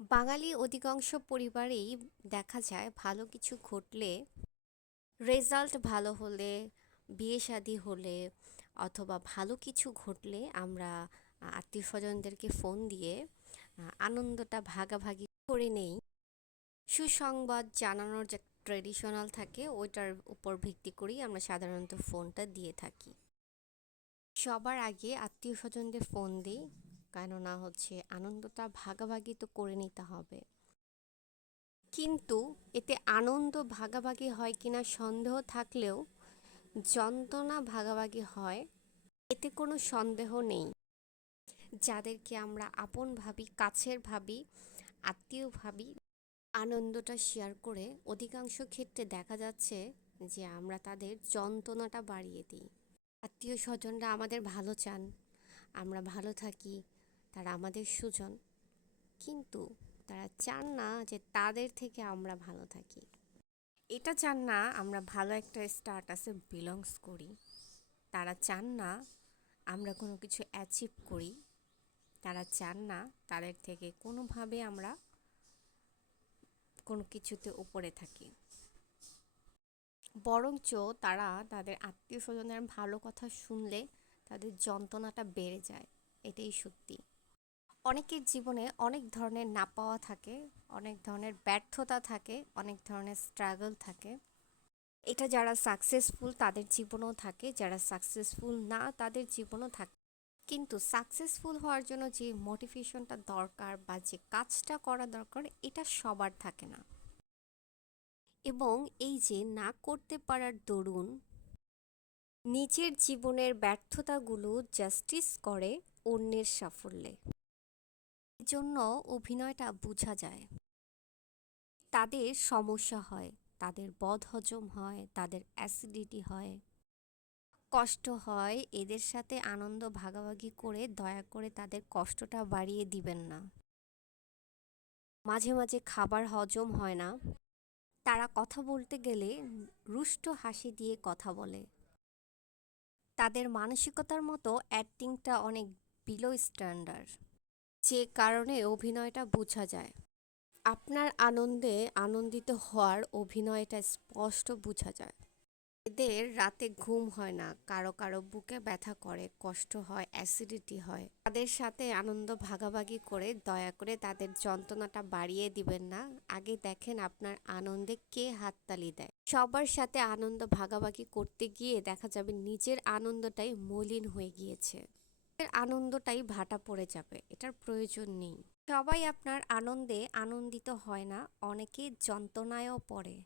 বাঙালি অধিকাংশ পরিবারেই দেখা যায় ভালো কিছু ঘটলে, রেজাল্ট ভালো হলে, বিয়ে শাদী হলে অথবা ভালো কিছু ঘটলে আমরা আত্মীয়-স্বজনদেরকে ফোন দিয়ে আনন্দটা ভাগাভাগি করে নেই। সুসংবাদ জানানোর যে ট্রেডিশনাল থাকে ওইটার উপর ভিত্তি করেই আমরা সাধারণত ফোনটা দিয়ে থাকি। সবার আগে আত্মীয়-স্বজনদের ফোন দিই, কেননা আনন্দটা ভাগাভাগি তো করে নিতে হবে। কিন্তু এতে আনন্দ ভাগাভাগি হয় কিনা সন্দেহ থাকলেও যন্ত্রণা ভাগাভাগি হয়, এতে কোনো সন্দেহ নেই। যাদেরকে আমরা আপন ভাবি, কাছের ভাবি, আত্মীয় ভাবি, আনন্দটা শেয়ার করে অধিকাংশ ক্ষেত্রে দেখা যাচ্ছে যে আমরা তাদের যন্ত্রণাটা বাড়িয়ে দিই। আত্মীয় স্বজনরা আমাদের ভালো চান, আমরা ভালো থাকি, তারা আমাদের সুজন, কিন্তু তারা চান না যে তাদের থেকে আমরা ভালো থাকি। এটা চান না আমরা ভালো একটা স্ট্যাটাসে বিলংস করি। তারা চান না আমরা কোনো কিছু অ্যাচিভ করি। তারা চান না তাদের থেকে কোনোভাবে আমরা কোনো কিছুতে উপরে থাকি। বরঞ্চ তারা তাদের আত্মীয় স্বজনের ভালো কথা শুনলে তাদের যন্ত্রণাটা বেড়ে যায়। এটাই সত্যি। অনেকের জীবনে অনেক ধরনের না পাওয়া থাকে, অনেক ধরনের ব্যর্থতা থাকে, অনেক ধরনের স্ট্রাগল থাকে। এটা যারা সাকসেসফুল তাদের জীবনেও থাকে, যারা সাকসেসফুল না তাদের জীবনেও থাকে। কিন্তু সাকসেসফুল হওয়ার জন্য যে মোটিভেশনটা দরকার বা যে কাজটা করা দরকার, এটা সবার থাকে না। এবং এই যে না করতে পারার দরুন নিজের জীবনের ব্যর্থতাগুলো জাস্টিস করে অন্যের সাফল্যে। এজন্য অভিনয়টা বোঝা যায়। তাদের সমস্যা হয়, তাদের বদহজম হয়, তাদের অ্যাসিডিটি হয়, কষ্ট হয়। এদের সাথে আনন্দ ভাগাভাগি করে দয়া করে তাদের কষ্টটা বাড়িয়ে দিবেন না। মাঝে মাঝে খাবার হজম হয় না, তারা কথা বলতে গেলে রুষ্ট হাসি দিয়ে কথা বলে। তাদের মানসিকতার মতো অ্যাক্টিংটা অনেক বিলো স্ট্যান্ডার্ড, যে কারণে অভিনয়টা বোঝা যায়। আপনার আনন্দে আনন্দিত হওয়ার অভিনয়টা স্পষ্ট বোঝা যায়। এদের রাতে ঘুম হয় না, কারো কারো বুকে ব্যথা করে, কষ্ট হয়, অ্যাসিডিটি হয়। তাদের সাথে আনন্দ ভাগাভাগি করে দয়া করে তাদের যন্ত্রণাটা বাড়িয়ে দিবেন না। আগে দেখেন আপনার আনন্দে কে হাততালি দেয়। সবার সাথে আনন্দ ভাগাভাগি করতে গিয়ে দেখা যাবে নিজের আনন্দটাই মলিন হয়ে গিয়েছে। আনন্দটাই ভাটা পড়ে যাবে, এটার প্রয়োজন নেই। সবাই আপনার আনন্দে আনন্দিত হয় না, অনেকে যন্ত্রণায়ও পড়ে।